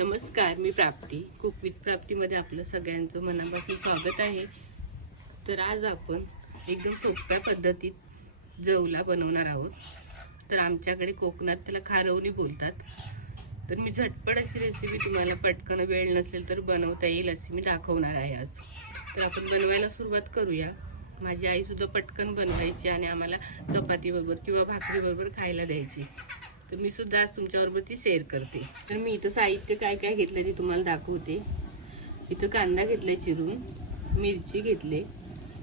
नमस्कार मी प्राप्ती. Cook with प्राप्तीमध्ये आपलं सगळ्यांचं मनापासून स्वागत आहे. तर आज आपण एकदम सोप्या पद्धतीत जवला बनवणार आहोत. तर आमच्याकडे कोकणात त्याला खारवणी बोलतात. तर मी झटपट अशी रेसिपी तुम्हाला पटकन वेळ नसेल तर बनवता येईल अशी मी दाखवणार आहे आज. तर आपण बनवायला सुरुवात करूया. माझी आईसुद्धा पटकन बनवायची आणि आम्हाला चपातीबरोबर किंवा भाकरीबरोबर खायला द्यायची. तर मी सुद्धा आज तुमच्याबरोबर ती शेअर करते. तर मी इथं साहित्य काय काय घेतलं ते तुम्हाला दाखवते. इथं कांदा घेतलाय चिरून मिरची घेतले.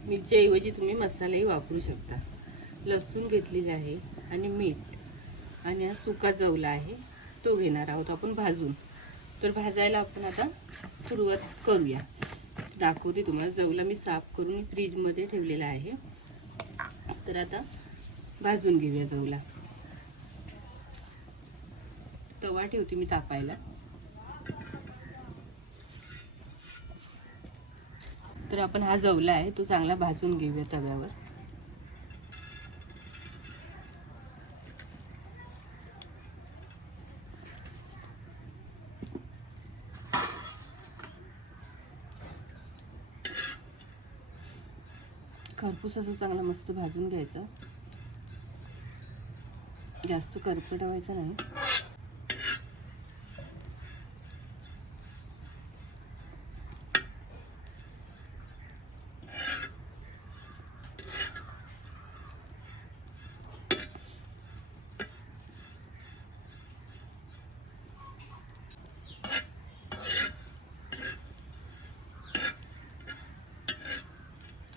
मिरचीऐवजी तुम्ही मसालाही वापरू शकता. लसूण घेतलेले आहे आणि मीठ. आणि हा सुका जवला आहे. तो घेणार आहोत आपण भाजून. तर भाजायला आपण आता सुरुवात करूया. दाखवते तुम्हाला. जवला मी साफ करून फ्रीजमध्ये ठेवलेला आहे. तर आता भाजून घेऊया जवला. तवा ठेवते मी तापायला. तर आपण हा जवला आहे तो चांगला भाजून घेऊया तव्यावर. खरपूस असं चांगला मस्त भाजून घ्यायचं. जास्त करपट व्हायचं नाही.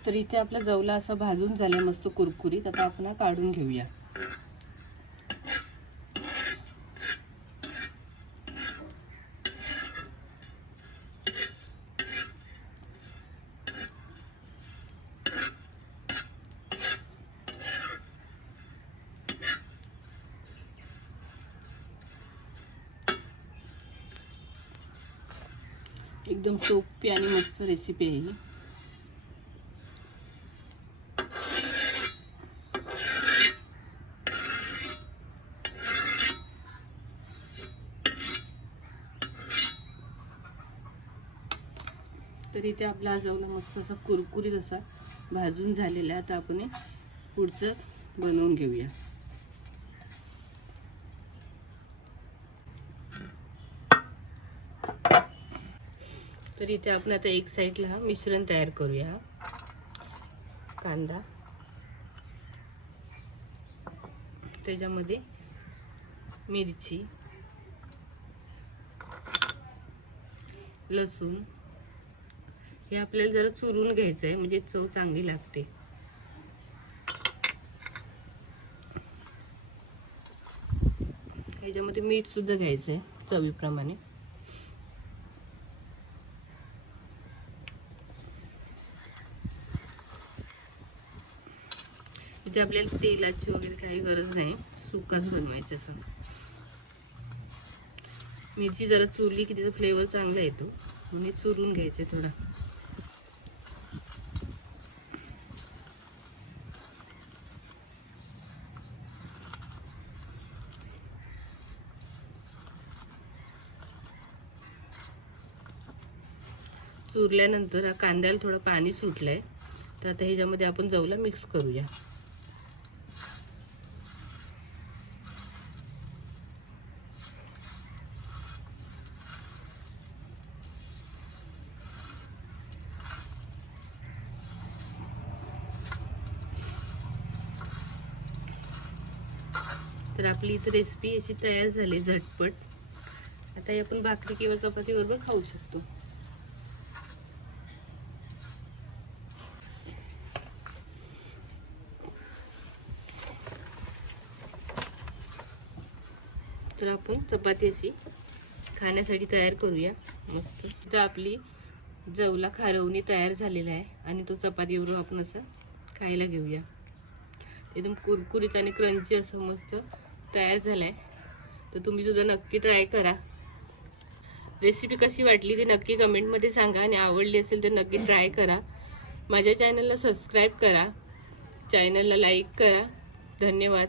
तर इथे आपला जवला असा भाजून झाला मस्त कुरकुरीत. आता आपण काढून घेऊया. एकदम सोपी आणि मस्त रेसिपी आहे तर इथे आपला आजवला मस्त असा कुरकुरीत असा भाजून झालेला आहे. आता आपण पुढचं बनवून घेऊया. तर इथे आपण आता एक साईडला हा मिश्रण तयार करूया कांदा. त्याच्यामध्ये मिरची. लसूण. हे आपल्याला जरा चुरून घ्यायचं आहे म्हणजे चव चांगली लागते. ह्याच्यामध्ये मीठ सुद्धा घ्यायचं आहे चवीप्रमाणे. इथे आपल्याला तेलाची वगैरे काही गरज नाही सुकाच बनवायचं असं. मिरची जरा चुरली की त्याचा फ्लेवर चांगला येतो म्हणजे चुरून घ्यायचं थोडा. चुरल्यानंतर हा कांद्याला थोडं पाणी सुटलंय. तर आता ह्याच्यामध्ये आपण जवला मिक्स करूया. तर आपली इथं रेसिपी अशी तयार झाली झटपट. आता आपण भाकरी किंवा चपाती बरोबर खाऊ शकतो. तर आपण चपाती अशी खाण्यासाठी तयार करूया. मस्त. तर आपली जवला खारवणी तयार झालेला आहे आणि तो चपातीबरोबर आपण असं खायला घेऊया. एकदम कुरकुरीत आणि क्रंची असं मस्त तयार झालं आहे तर तुम्ही सुद्धा नक्की ट्राय करा. रेसिपी कशी वाटली ती नक्की कमेंटमध्ये सांगा आणि आवडली असेल तर नक्की ट्राय करा. माझ्या चॅनलला सबस्क्राईब करा. चॅनलला लाईक करा. धन्यवाद.